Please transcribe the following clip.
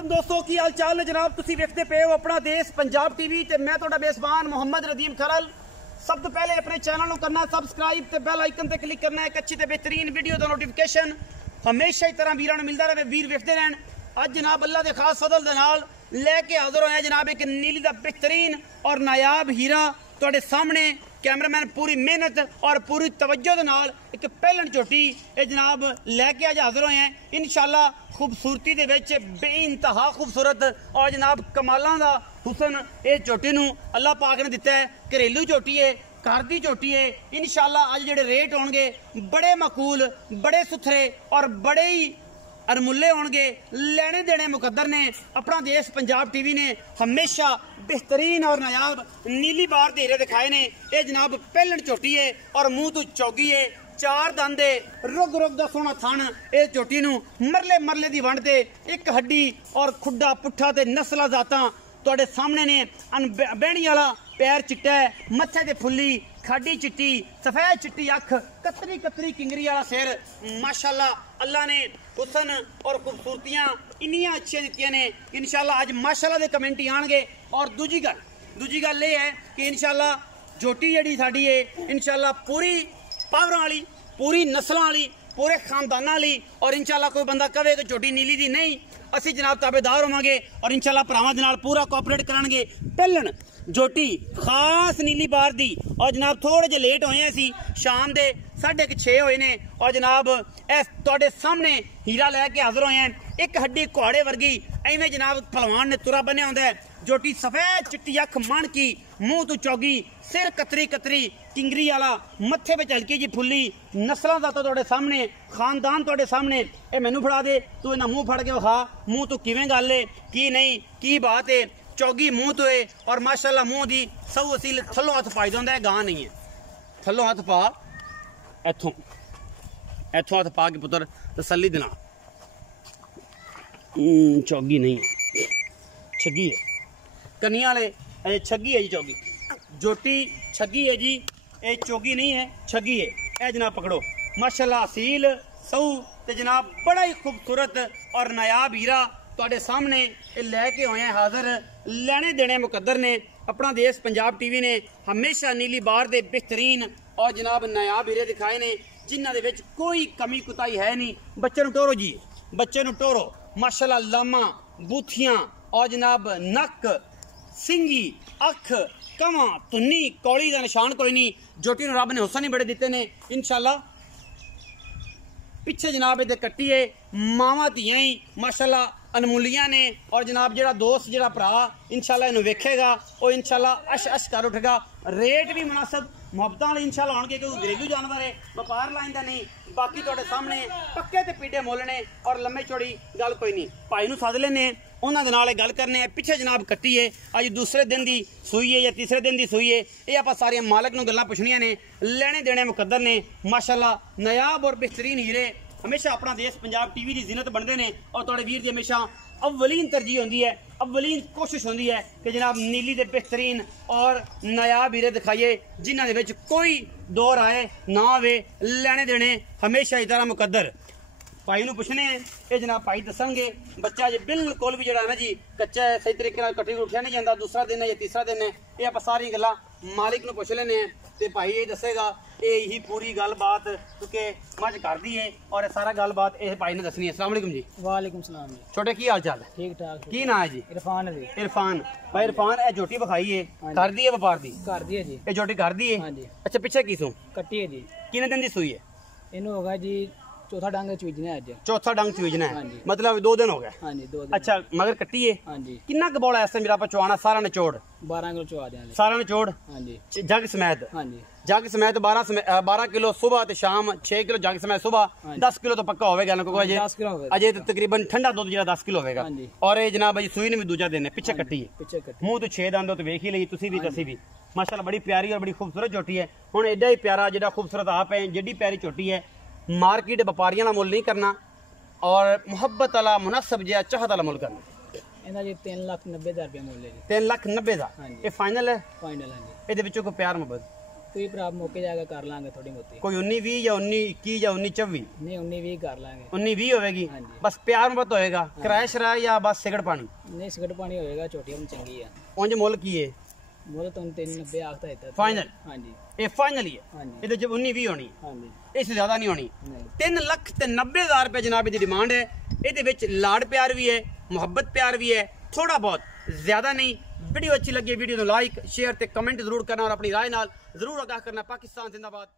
वालेकुम दोस्तों की हाल चाल है जनाब। तुसी वेखदे पे हो अपना देश पंजाब टीवी ते मैं तुहाडा मेजबान मोहम्मद रदीम खरल। सब तो पहले अपने चैनल को करना सबसक्राइब ते बेल आइकन ते क्लिक करना है। एक अच्छी ते बेहतरीन वीडियो दा नोटिफिकेशन हमेशा ही तरह वीरां नूं मिलदा रहे, वीर वेखदे रहन। अज जनाब अल्लाह दे खास फजल दे नाल लेके हाजिर होए जनाब एक नीली दा बेहतरीन और नायाब हीरा तुहाडे सामने। कैमरामैन पूरी मेहनत और पूरी तवज्जो दे नाल एक पहलन झोटी ये जनाब लैके अज हाजिर होए हैं। इंशाअल्लाह खूबसूरती दे विच बेइंतहा खूबसूरत और जनाब कमालां दा हुसन ये झोटी नूं अल्लाह पाक ने दिता है। घरेलू झोटी है, घर दी झोटी है। इंशाअल्लाह अज जिहड़े रेट होणगे बड़े माकूल, बड़े सुथरे और बड़े ही अरमुले होणगे। लेने देने मुकद्दर ने। अपना देश पंजाब टीवी ने हमेशा बेहतरीन और नायाब नीली बार दे दिखाए ने। ये जनाब पहलन झोटी है और मुंह तो चौगी है, चार दंदे रुग रुग दा सोहना थन। इस झोटी नूं मरले मरले दी वंड ते एक हड्डी और खुड्डा पुट्ठा ते नस्ला जातां तुहाडे सामने ने। बैणी वाला पैर चिट्टा है, मत्थे ते फुल्ली, खाडी चिट्टी, सफेद चिट्टी अख, कतरी कतरी किंगरी वाला सिर। माशाअल्लाह अल्लाह ने हुसन और खूबसूरतियां इन्नियां अच्छियां दित्तियां ने। इंशाअल्लाह अज माशाअल्लाह दे कमेंट आणगे। और दूजी गल ये है कि इंशाअल्लाह झोटी जिहड़ी साडी है इंशाअल्लाह पूरी पावरां वाली, पूरी नस्लां वाली, पूरे खानदाना वाली। और इंशाअल्लाह कोई बंदा कहे कि झोटी नीली दी नहीं, असी जनाब ताबेदार होवांगे और इंशाअल्लाह भरावां दे नाल पूरा कोऑपरेट करांगे। पहलन झोटी खास नीली बार दी और जनाब थोड़े जे लेट होए असी शाम दे 6:30 होए ने और जनाब इस तुहाडे सामने हीरा लैके हाजिर होए हैं। एक हड्डी घोड़े वर्गी एवें जनाब पहलवान ने तुरा बनिया होंदा है। झोटी सफेद चिट्टी अख मन की, मुंह तो चौगी, सिर कतरी कतरी किंगरी वाला, मत्थे पे हल्की जी फुल्ली, नस्लां दा तुहाडे सामने, खानदान तुहाडे सामने। ए मैनू फड़ा दे, तू इन्हां मुंह फड़ के विखा मुंह तो किवें गल है, की नहीं की बात है। चौगी मुंह तो है और माशाअल्लाह मुंह दी सौ असील थल्लों हथ पाई जांदा है, गां नहीं है। थल्लों हथ पा, इथों हथ पा के पुत्र तसल्ली देना। चौगी नहीं है, छगी है। कन्निया वाले छगी है जी, चौगी झोटी छगी है जी, ये चौगी नहीं है, छगी है। ए जनाब पकड़ो, माशाअल्लाह असील सऊ ते जनाब बड़ा ही खूबसूरत और नायाब हीरा तुहाडे सामने लैके होए हैं हाजिर। लेने देने मुकद्दर ने। अपना देश पंजाब टीवी ने हमेशा नीली बार दे बेहतरीन और जनाब नायाब हीरे दिखाए ने जिन्हां दे विच कोई कमी कुताई है नहीं। बच्चे नूं टोरो जी, बच्चे नूं टोरो। माशाअल्लाह लामा, बूथियां और जनाब नक, सिंगी, अख, कवां, तुन्नी, कौड़ी का निशान कोई नहीं। झोटी नूं रब ने हुसन ही बड़े दिते ने। इंशाअल्लाह पिछे जनाब इहदे कट्टी है मावां धियां ही माशाअल्लाह अनमुलियां ने। और जनाब जिहड़ा दोस्त जिहड़ा भरा इंशाअल्लाह इहनूं वेखेगा वो इंशाअल्लाह अश अश कर उठेगा। रेट भी मुनासिब मुहब्बतां वाले इंशाअल्लाह होणगे क्योंकि घरेलू जानवर है, व्यापार लाइन दा नहीं। बाकी तुहाडे सामने पक्के ते पीडे मुੱਲ ने और लम्मे चौड़ी गल कोई नहीं। भाई नूं सद लैने उन्हां दे नाल गल करने। पिछे जनाब कट्टी है अज दूसरे दिन दी सूई है या तीसरे दिन दी सूई है, ये आपां सारियां मालक नूं गल्लां पुछणियां ने। लेने देने मुकद्दर ने माशाअल्लाह नायाब और बेहतरीन हीरे हमेशा अपना देश पंजाब टीवी की जिन्नत बनते हैं। और तुहाडे वीर दी हमेशा अव्वलीन तरजीह होंदी है, अव्वलीन कोशिश होंदी है कि जनाब नीली दे बेहतरीन और नायाब हीरे दिखाइए जिन्हां दे विच कोई दौर आए ना आवे। लेने देने हमेशा ही तरह मुकद्दर। भाई नूं पुछने ये जनाब भाई दसणगे। बच्चा जे बिल्कुल भी जिहड़ा है ना जी कच्चा है, सही तरीके नाल कट्टी उठिया नहीं जाता। दूसरा दिन है या तीसरा दिन है, ये आपां सारी गल्लां मालिक नूं पुछ लैने ते भाई ये दसेगा। यही पूरी गलबात क्योंकि मज कर दी है और सारा गलबात ये भाई ने दसनी है। अस्सलाम वालेकुम जी। वालेकुम सलाम जी। छोटे की हाल चाल है? ठीक ठाक। की नाम है जी? इरफान है जी। इरफान भाई, इरफान ए झोटी विखाई है, कर दी है व्यापार दी? कर दी है जी। ये झोटी कर दी है? हाँ जी। अच्छा पिछे की सू कट्टी है जी। कितने दिन की सूई है? इन्हू होगा जी चौथा डंग चूजना है। चौथा डंग चूजना हाँ है, जी। मतलब 2 दिन हो गए। हाँ जी 2 दिन। अच्छा मगर कट्टी है? हाँ जी। कितना कबौला ऐसा मेरा पचवाना सारा निचोड़? 12 किलो चुआ देंगे सारा निचोड़। हाँ जी। जग समेत? हाँ जी। जग समेत 12 किलो सुबह ते शाम, 6 किलो जग समेत सुबह, 10 किलो तो पक्का होगा ना क्योंकि 10 किलो होगा अजय तो तकरीबन ठंडा दूध जो 10 किलो होगा। हाँ जी। और ये जनाब भाई सूई ने भी दूजा दिन है। पिछे कट्टी है, पीछे कट्टी। मुंह तो 6 दंद तो वेख ही ली तुसी भी तसी भी। माशाल्लाह बड़ी प्यारी और बड़ी खूबसूरत झोटी है। हुण एडा ही प्यारा जेड़ा खूबसूरत आप है, जेडी प्यारी झोटी है, मार्केट व्यापारियों का मुल नहीं करना और मुहब्बत वाला मुनासिब जिहा चाहत वाला मुल करना। इहदा जी 3,90,000 रुपया मुल है जी। 3,90,000 हाँ जी। ये फाइनल है? फाइनल है जी। ਇਹਦੇ ਵਿੱਚੋਂ ਕੋਈ ਪਿਆਰ ਮੁਹੱਬਤ ਕੋਈ ਭਰਾ ਮੌਕੇ ਜਾ ਕੇ ਕਰ ਲਾਂਗੇ ਥੋੜੀ ਮੋਤੀ। ਕੋਈ 19-20 ਜਾਂ 19-21 ਜਾਂ 19-24? ਨਹੀਂ 19-20 ਕਰ ਲਾਂਗੇ। 19-20 ਹੋਵੇਗੀ। ਹਾਂਜੀ। ਬਸ ਪਿਆਰ ਮੁਹੱਬਤ ਹੋਏਗਾ, ਕਿਰਾਇਆ ਸ਼ਰਾਇਆ ਜਾਂ ਬਸ ਸਿਗਰਟ ਪਾਣੀ? ਨਹੀਂ ਸਿਗਰਟ ਪਾਣੀ ਹੋਏਗਾ, ਛੋਟੀ ਹੁਣ ਚੰਗੀ ਆ। ਉਂਝ ਮੁੱਲ ਕੀ ਹੈ? ਮੁੱਲ ਤੁਹਾਨੂੰ 390 ਆਖਦਾ ਦਿੱਤਾ। ਫਾਈਨਲ? ਹਾਂਜੀ। ਇਹ ਫਾਈਨਲ ਹੀ ਹੈ? ਹਾਂਜੀ। ਇਹਦੇ ਚ 19-20 ਹੋਣੀ ਹੈ? ਹਾਂਜੀ। ਇਸ ਤੋਂ ਜ਼ਿਆਦਾ ਨਹੀਂ ਹੋਣੀ। ਨਹੀਂ। 3,90,000 रुपए जनाब ਦੀ ਡਿਮਾਂਡ ਹੈ। ਇਹਦੇ ਵਿੱਚ ਲਾਡ ਪਿਆਰ ਵੀ ਹੈ, ਮੁਹੱਬਤ ਪਿਆਰ ਵੀ ਹੈ, ਥੋੜਾ ਬਹੁਤ, ਜ਼ਿਆਦਾ नहीं। वीडियो अच्छी लगी वीडियो को लाइक शेयर ते कमेंट जरूर करना और अपनी राय नाल जरूर आगाह करना। पाकिस्तान जिंदाबाद।